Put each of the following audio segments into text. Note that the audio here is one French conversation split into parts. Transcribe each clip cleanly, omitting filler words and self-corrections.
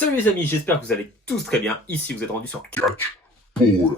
Salut les amis, j'espère que vous allez tous très bien. Ici vous êtes rendus sur Catch.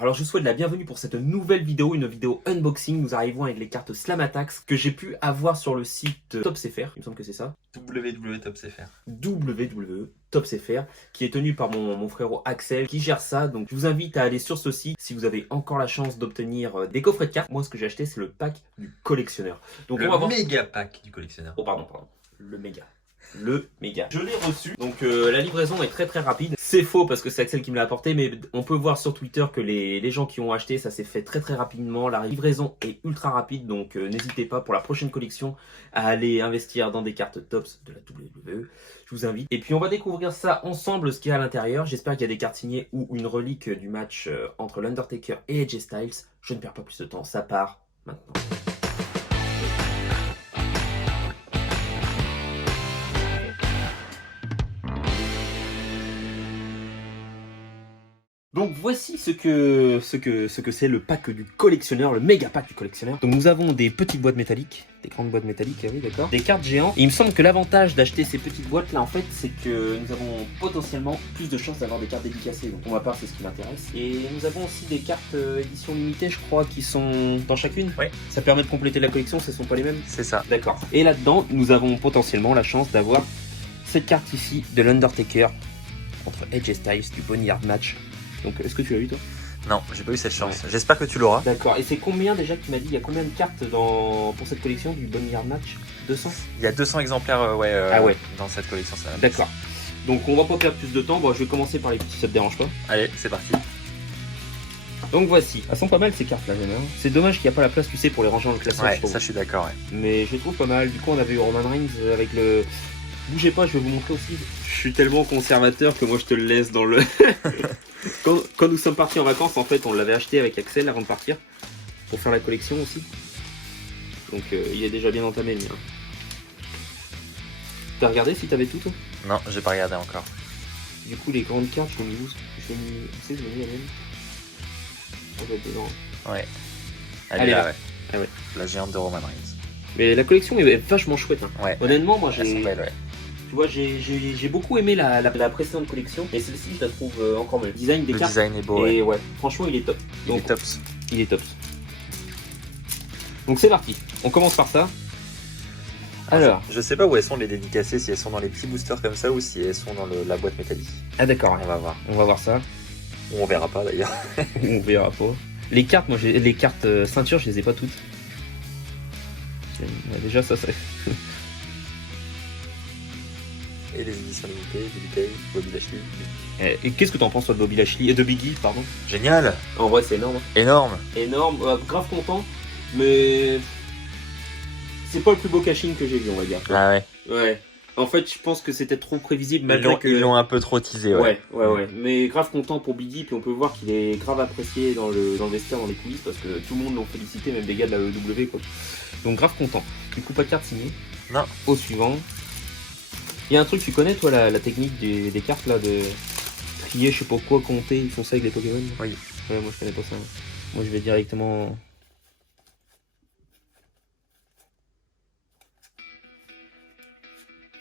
Alors je vous souhaite la bienvenue pour cette nouvelle vidéo, une vidéo unboxing. Nous arrivons avec les cartes Slam Attacks que j'ai pu avoir sur le site TopCFR, il me semble que c'est ça. www.topcfr. www.topcfr, qui est tenu par mon frérot Axel qui gère ça. Donc je vous invite à aller sur ce site si vous avez encore la chance d'obtenir des coffrets de cartes. Moi ce que j'ai acheté c'est le pack du collectionneur. Donc Le on va voir... méga pack du collectionneur. Oh pardon. Le méga. Je l'ai reçu, donc la livraison est très rapide. C'est faux parce que c'est Axel qui me l'a apporté, mais on peut voir sur Twitter que les gens qui ont acheté, ça s'est fait très rapidement. La livraison est ultra rapide, donc n'hésitez pas pour la prochaine collection à aller investir dans des cartes tops de la WWE. Je vous invite. Et puis on va découvrir ça ensemble, ce qu'il y a à l'intérieur. J'espère qu'il y a des cartes signées ou une relique du match entre l'Undertaker et AJ Styles. Je ne perds pas plus de temps, ça part maintenant. Donc voici ce que c'est le pack du collectionneur, le méga pack du collectionneur. Donc nous avons des petites boîtes métalliques, des grandes boîtes métalliques, ah oui d'accord, des cartes géantes. Et il me semble que l'avantage d'acheter ces petites boîtes là en fait, c'est que nous avons potentiellement plus de chances d'avoir des cartes dédicacées. Donc pour ma part c'est ce qui m'intéresse. Et nous avons aussi des cartes édition limitée je crois qui sont dans chacune. Oui. Ça permet de compléter la collection, ce sont pas les mêmes. C'est ça. D'accord. Et là-dedans nous avons potentiellement la chance d'avoir cette carte ici de l'Undertaker contre AJ Styles du Boneyard match. Donc, est-ce que tu l'as eu toi? Non, j'ai pas eu cette chance. Ouais. J'espère que tu l'auras. D'accord. Et c'est combien déjà que tu m'as dit? Il y a combien de cartes pour cette collection du Boneyard Match? 200? Il y a 200 exemplaires Ah ouais. dans cette collection. Ça. D'accord. Donc, on va pas perdre plus de temps. Bon, je vais commencer par les petits, ça te dérange pas? Allez, c'est parti. Donc, voici. Elles sont pas mal ces cartes là, même. Hein. C'est dommage qu'il n'y a pas la place, tu sais, pour les ranger dans le classeur. Ouais, ça je suis d'accord. Ouais. Mais je les trouve pas mal. Du coup, on avait eu Roman Reigns avec le... Bougez pas, je vais vous montrer aussi. Je suis tellement conservateur que moi je te le laisse dans le... quand nous sommes partis en vacances, en fait, on l'avait acheté avec Axel avant de partir. Pour faire la collection aussi. Donc il est déjà bien entamé le mien. T'as regardé si t'avais tout toi? Non, j'ai pas regardé encore. Du coup, les grandes cartes, je les ai mis où? Je l'ai mis... Tu sais, je l'ai mis la même. On va être dedans. Ouais. Elle est là. Ouais. Ah ouais. La géante de Roman Reigns. Mais la collection est vachement chouette. Hein. Ouais. Honnêtement, moi Elles sont j'ai... belles, ouais. Tu vois, j'ai beaucoup aimé la précédente collection, et celle-ci je la trouve encore mieux. Le design des Le cartes. design est beau. Et Ouais. ouais, franchement il est top. Il est tops. Il est top. Donc c'est parti, on commence par ça. Alors. Je sais pas où elles sont les dédicacées, si elles sont dans les petits boosters comme ça ou si elles sont dans la boîte métallique. Ah d'accord, On va voir. on va voir ça. Ou on verra pas d'ailleurs. On verra pas. Les cartes, moi les cartes ceinture, je les ai pas toutes. Déjà ça c'est... Et les éditions limitées, Billy Kay, Bobby Lashley. Et qu'est-ce que t'en penses toi de Bobby Lashley, de Biggie, pardon? Génial. En vrai c'est énorme. Énorme. Énorme, grave content, mais... C'est pas le plus beau caching que j'ai vu, on va dire. Ah ouais. Ouais. En fait, je pense que c'était trop prévisible malgré que... Ils l'ont un peu trop teasé, ouais. Ouais. Mais grave content pour Biggie, puis on peut voir qu'il est grave apprécié dans le vestiaire, dans les coulisses, parce que tout le monde l'ont félicité, même des gars de la EW, quoi. Donc grave content. Du coup, pas de carte signée. Non. Au suivant. Il y a un truc, tu connais, toi, la technique des cartes, là, de trier, je sais pas quoi, compter, ils font ça avec les Pokémon? Oui. Ouais, moi je connais pas ça. Moi je vais directement...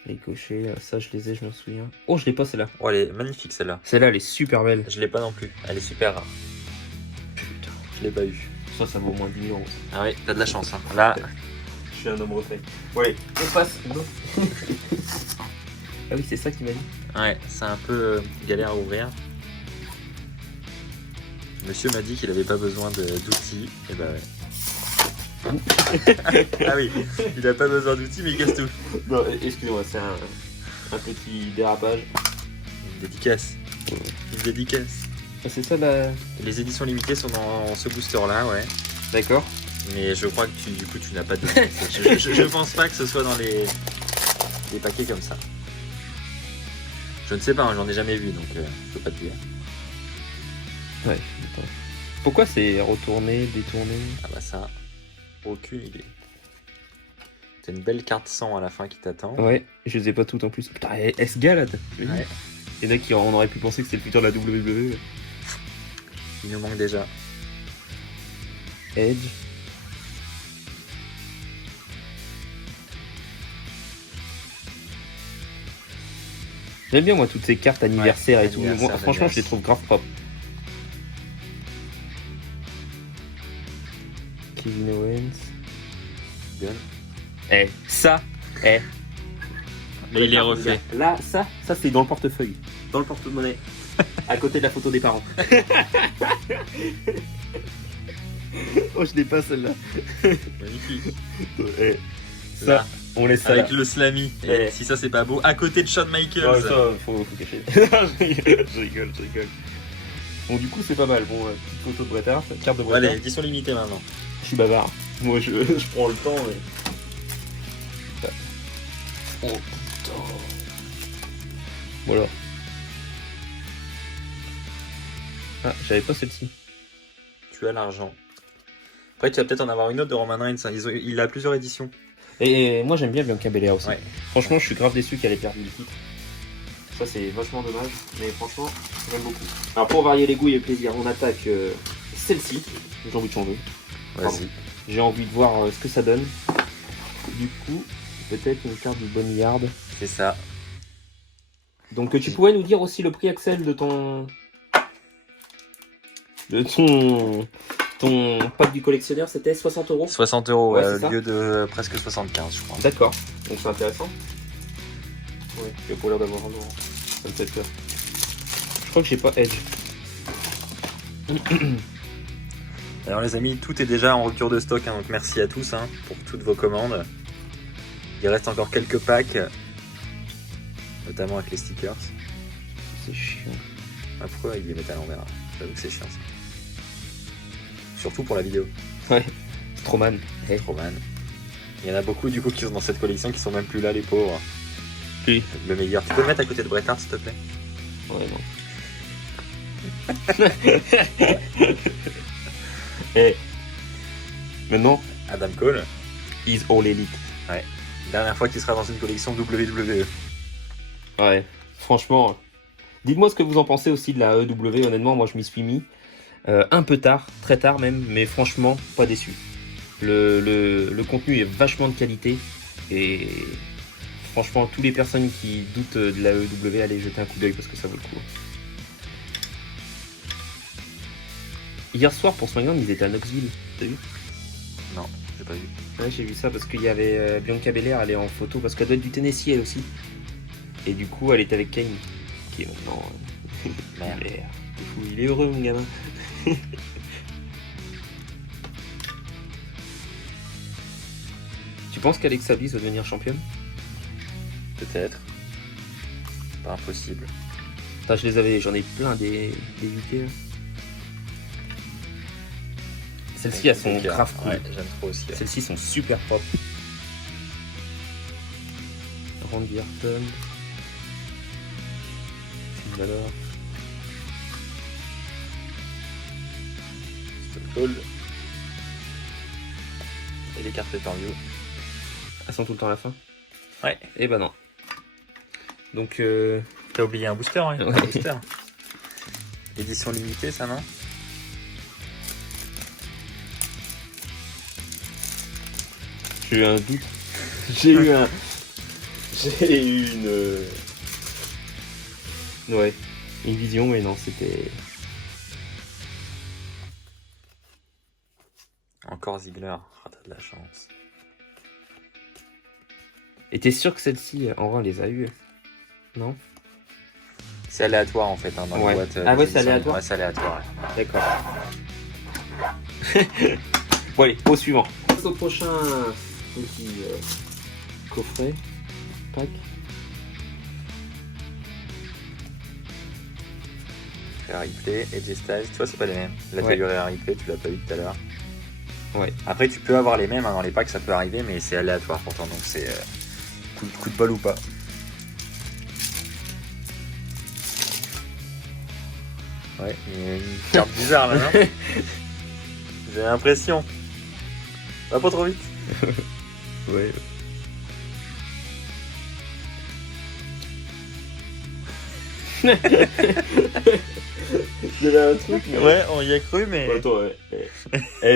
Les cochers, ça je les ai, je m'en souviens. Oh, je l'ai pas celle-là. Oh, elle est magnifique celle-là. Celle-là, elle est super belle. Je l'ai pas non plus. Elle est super rare. Putain. Je l'ai pas eu. Ça vaut au moins 10 000 €. Ah oui, t'as de la chance. Hein. Là, je suis un homme refait. Ouais, on passe. Ah oui, c'est ça qu'il m'a dit. Ouais, c'est un peu galère à ouvrir. Monsieur m'a dit qu'il avait pas besoin d'outils. Et bah ouais. Ah oui, il a pas besoin d'outils, mais il casse tout. Non, excusez-moi, c'est un petit dérapage. Une dédicace. Une dédicace. Ah, c'est ça la... Les éditions limitées sont dans ce booster là, ouais. D'accord. Mais je crois que du coup tu n'as pas de... je pense pas que ce soit dans les paquets comme ça. Je ne sais pas, hein, j'en ai jamais vu, donc je peux pas te dire. Ouais, attends. Pourquoi c'est retourné, détourné? Ah bah ça, aucune idée. T'as une belle carte 100 à la fin qui t'attend. Ouais, je les ai pas toutes en plus. Putain, elle se galade. Ouais. Il y en a qui on aurait pu penser que c'était le futur de la WWE. Il nous manque déjà. Edge. J'aime bien moi toutes ces cartes anniversaires Ouais, et tout. Moi, anniversaire, franchement, je les trouve grave propres. Kevin Owens. Gun. Ça, Mais il est refait. Là, ça c'est dans le portefeuille, dans le porte-monnaie, à côté de la photo des parents. Oh, je l'ai pas celle-là. Magnifique. Ça, Là, on laisse ça. avec le slammy. Et si ça c'est pas beau, à côté de Shawn Michaels. Ouais, ça, faut cacher. je rigole. Bon, du coup, c'est pas mal. Bon, petite photo de Bret Hart, carte de Bret Allez, Hart. édition limitée maintenant. Je suis bavard. Moi, je prends le temps. Mais... Oh putain. Voilà. Ah, j'avais pas celle-ci. Tu as l'argent. Après, tu vas peut-être en avoir une autre de Roman Reigns. Hein. Il a plusieurs éditions. Et moi, j'aime bien Bianca Belair aussi. Ouais. Franchement, je suis grave déçu qu'elle ait perdu le titre. Ça, c'est vachement dommage. Mais franchement, j'aime beaucoup. Alors, pour varier les goûts et le plaisir, on attaque celle-ci. J'ai envie de changer. Vas-y. J'ai envie de voir ce que ça donne. Du coup, peut-être une carte du Boneyard. C'est ça. Donc tu pourrais nous dire aussi le prix, Axel, de ton pack du collectionneur, c'était 60 €. 60 € Ouais, au c'est ça. lieu de presque 75, je crois. D'accord, donc c'est intéressant. Ouais, il a pas l'air d'avoir un nom. Ça me fait peur. Je crois que j'ai pas Edge. Alors les amis, tout est déjà en rupture de stock, hein, donc merci à tous hein, pour toutes vos commandes. Il reste encore quelques packs, notamment avec les stickers. C'est chiant. Ah, pourquoi ils les mettent à l'envers? J'avoue que c'est chiant ça. Surtout pour la vidéo. Ouais, Strowman. Hey. Roman. Il y en a beaucoup du coup qui sont dans cette collection qui sont même plus là, les pauvres. Oui. Le meilleur. Tu peux le mettre à côté de Bret Hart s'il te plaît? Ouais, non. Et maintenant, Adam Cole. he's all elite. Dernière fois qu'il sera dans une collection WWE. Ouais, franchement, dites-moi ce que vous en pensez aussi de la EW. Honnêtement, moi je m'y suis mis un peu tard, très tard même, mais franchement, pas déçu. Le contenu est vachement de qualité et franchement, toutes les personnes qui doutent de la EW, allez jeter un coup d'œil parce que ça vaut le coup. Hier soir pour SmackDown, ils étaient à Knoxville, t'as vu? Non, j'ai pas vu. Ouais, j'ai vu ça parce qu'il y avait Bianca Belair, elle est en photo parce qu'elle doit être du Tennessee elle aussi. Et du coup, elle est avec Kane, qui est maintenant. Merde. Belair. C'est fou, il est heureux, mon gamin. Tu penses qu'Alexa Bliss va devenir championne? Peut-être. Pas impossible. Putain, j'en ai plein des UK. Là. Celles-ci, elles sont grave cool. Ouais, j'aime trop aussi. Ouais. Celles-ci sont super propres. Randy Orton. Finn Balor. Stone Cold. Et les cartes pay-per-view. Elles sont tout le temps à la fin? Ouais. Eh ben non. Donc T'as oublié un booster, hein? Ouais. Un booster. Édition limitée, ça, non? j'ai eu un doute. J'ai eu une vision, mais non, c'était. Encore Ziggler. Ah, t'as de la chance. Et t'es sûr que celle-ci, en vrai, on les a eues? Non? C'est aléatoire en fait, hein, dans Ouais. les boîtes. Ah ouais, des c'est éditions. aléatoire. Ouais, c'est aléatoire. Ouais. D'accord. Bon, allez, au suivant. On passe au prochain petit coffret. Pack. Rare Replay, Edge Styles, tu vois, c'est pas les mêmes. Là, t'as Ouais. eu Rare Replay, tu l'as pas eu tout à l'heure. Ouais. Après, tu peux avoir les mêmes hein, dans les packs, ça peut arriver, mais c'est aléatoire pourtant, donc c'est coup de bol ou pas. Ouais, il y a une carte bizarre là, non? J'ai l'impression. Va pas trop vite. Ouais. J'avais un truc, mais. Ouais, on y a cru, mais. Attends,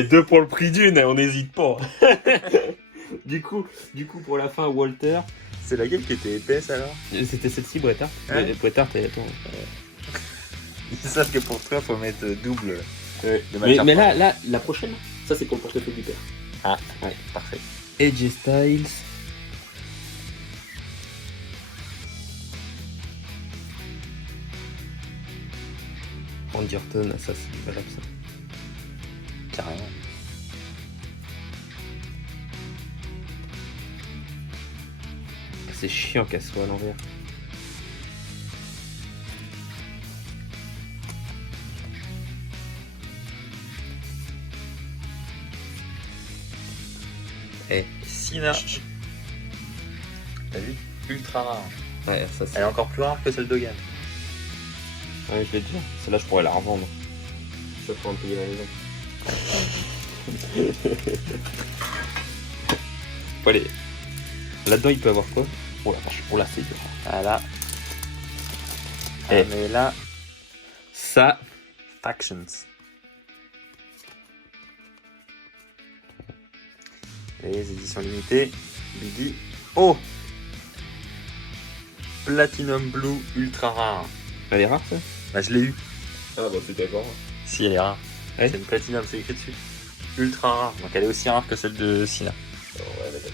deux pour le prix d'une, on n'hésite pas. du coup, pour la fin, Walter, C'est laquelle qui était épaisse alors? C'était celle-ci, Bretard. Ouais. Bretard, attends. Ils savent que pour toi, faut mettre double. Ouais. de Mais matière là, la prochaine, ça c'est pour le portefeuille du père. Ah, Ouais. parfait. AJ Styles. Randy Orton, ça c'est valable ça. Carrément. C'est chiant qu'elle soit à l'envers. Et Cena. T'as vu? Ultra rare. Ouais, ça c'est. Elle est encore plus rare que celle d'Hogan. Ouais, je l'ai dit. Celle-là, je pourrais la revendre. Ça pourrait me payer la maison. Faut aller. Là-dedans, il peut avoir quoi? Oh la vache, oh là, c'est dur. Voilà. Eh. Ah, mais là, Ça, Factions. Les éditions limitées. Biggie. Oh! Platinum Blue Ultra rare. elle est rare, ça? Bah, je l'ai eu. Ah, bah, c'est d'accord. Si, elle est rare. Ouais. C'est une Platinum, c'est écrit dessus. Ultra rare. Donc elle est aussi rare que celle de Cena. Oh, ouais, d'accord.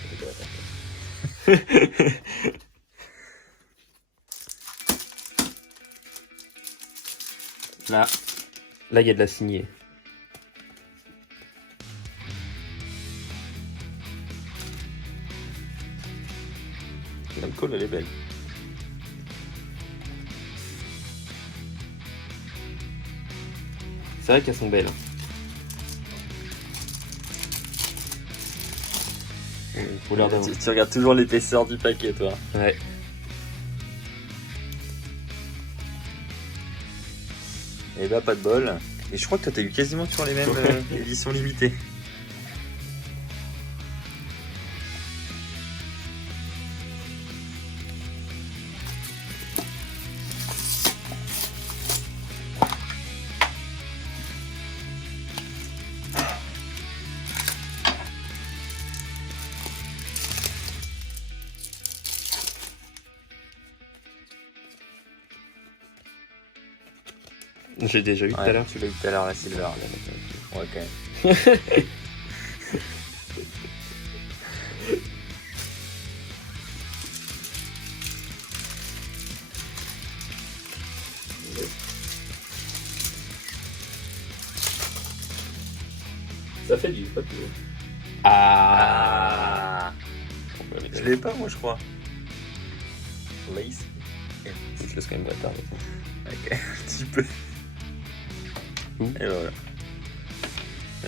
Là, il y a de la signée. L'alcool, elle est belle. C'est vrai qu'elles sont belles. Faut l'air d'avoir. Tu regardes toujours l'épaisseur du paquet, toi. Ouais. Et bah, pas de bol. Et je crois que toi, t'as eu quasiment sur les mêmes éditions limitées. J'ai déjà eu tout à l'heure. Tu l'as eu tout à l'heure, la Silver. Ouais, quand même. Ça fait du papier. Ah. Je l'ai pas, moi, je crois. Lace. Je te laisse quand même bâtard. Ok, un petit peu. Ouh. Et voilà.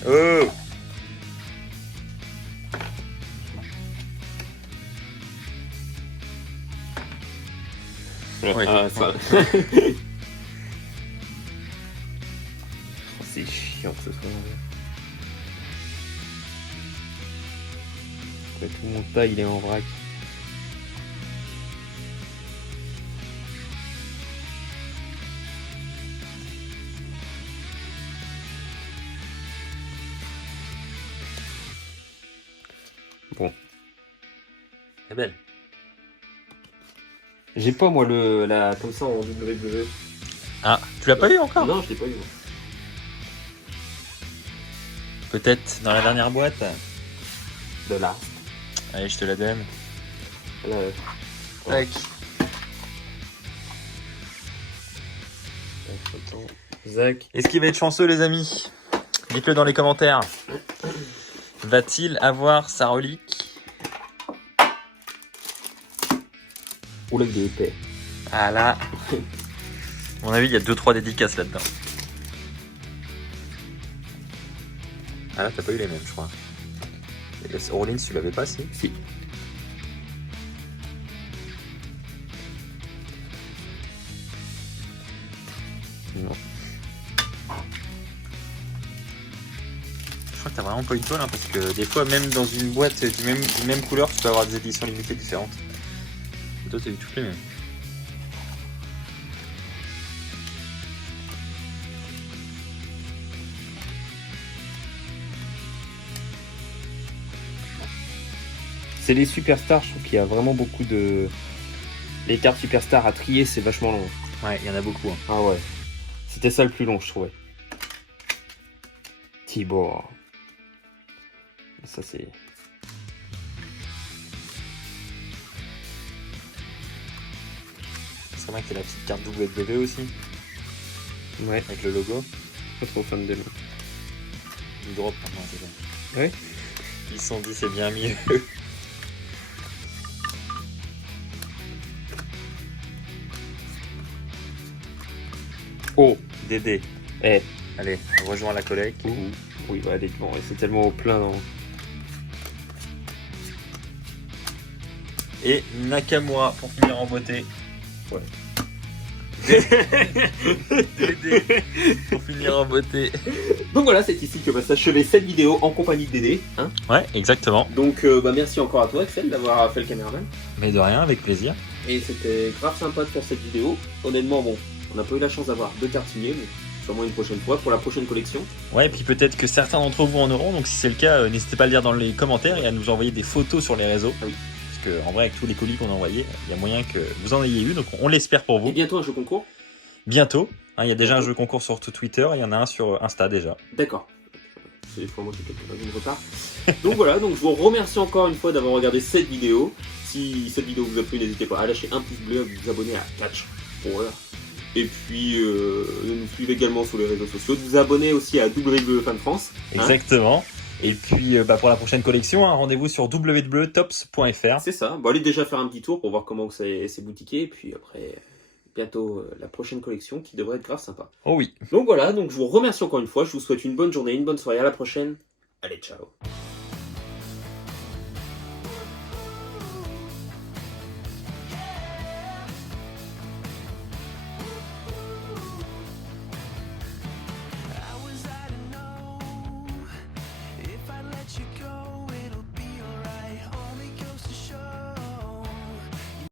Oh! Ouais. Ah, ça. Oh, c'est chiant que ce soit l'envers. Ouais, tout mon tas il est en vrac. Bon. C'est belle. J'ai pas moi la comme ça en WWE. Ah, tu l'as pas eu encore? Non, je l'ai pas eu. Moi. Peut-être dans la dernière boîte. De là. Allez, je te la donne. Là, Tac. Zach. Est-ce qu'il va être chanceux, les amis? Dites-le dans les commentaires. Va-t-il avoir sa relique? Oula, il est épais. Ah là. À mon avis, il y a 2-3 dédicaces là-dedans. Ah là, t'as pas eu les mêmes, je crois. Orleans, tu l'avais pas, si? Si. Non. Je crois que t'as vraiment pas eu de bol, hein, parce que des fois, même dans une boîte du même couleur, tu peux avoir des éditions limitées différentes. Et toi, t'as eu toutes les mêmes. c'est les superstars, je trouve qu'il y a vraiment beaucoup de... Les cartes superstars à trier, c'est vachement long. Ouais, il y en a beaucoup. Hein. Ah ouais. C'était ça le plus long, je trouvais. Tibor. Ça, c'est... C'est vrai qu'il y a la petite carte WDB aussi, Ouais, avec le logo. pas trop fan de lui. Il drop maintenant, c'est ça. Ouais. Ils se sont dit c'est bien mieux. Oh, Dédé. eh. Allez, rejoins la collecte. Oui, bah, allez, bon, c'est tellement au plein dans... Et Nakamura pour finir en beauté. Ouais. Dédé pour finir en beauté. Donc voilà, c'est ici que va s'achever cette vidéo en compagnie de Dédé. Hein. Ouais, exactement. Donc bah, merci encore à toi, Axel, d'avoir fait le caméraman. Mais de rien, avec plaisir. Et c'était grave sympa de faire cette vidéo. Honnêtement, bon, on n'a pas eu la chance d'avoir 2 cartes signées, mais sûrement une prochaine fois pour la prochaine collection. Ouais, et puis peut-être que certains d'entre vous en auront, donc si c'est le cas, n'hésitez pas à le dire dans les commentaires et à nous envoyer des photos sur les réseaux. Ah oui. Parce que en vrai, avec tous les colis qu'on a envoyés, il y a moyen que vous en ayez eu, donc on l'espère pour Et vous. bientôt un jeu concours. Bientôt, hein, il y a déjà un jeu concours sur tout Twitter, il y en a un sur Insta déjà. D'accord. C'est pour moi qui ai quelques retard. Donc voilà, donc je vous remercie encore une fois d'avoir regardé cette vidéo. Si cette vidéo vous a plu, n'hésitez pas à lâcher un pouce bleu, à vous abonner à Catch Power. Et puis de nous suivre également sur les réseaux sociaux, de vous abonner aussi à WWE Fan France. Hein. Exactement. Et puis pour la prochaine collection, hein, rendez-vous sur www.tops.fr. C'est ça. Bon, allez déjà faire un petit tour pour voir comment c'est boutiqué. Et puis après, bientôt la prochaine collection qui devrait être grave sympa. Oh oui. Donc voilà, donc je vous remercie encore une fois. Je vous souhaite une bonne journée, une bonne soirée. À la prochaine. Allez, ciao.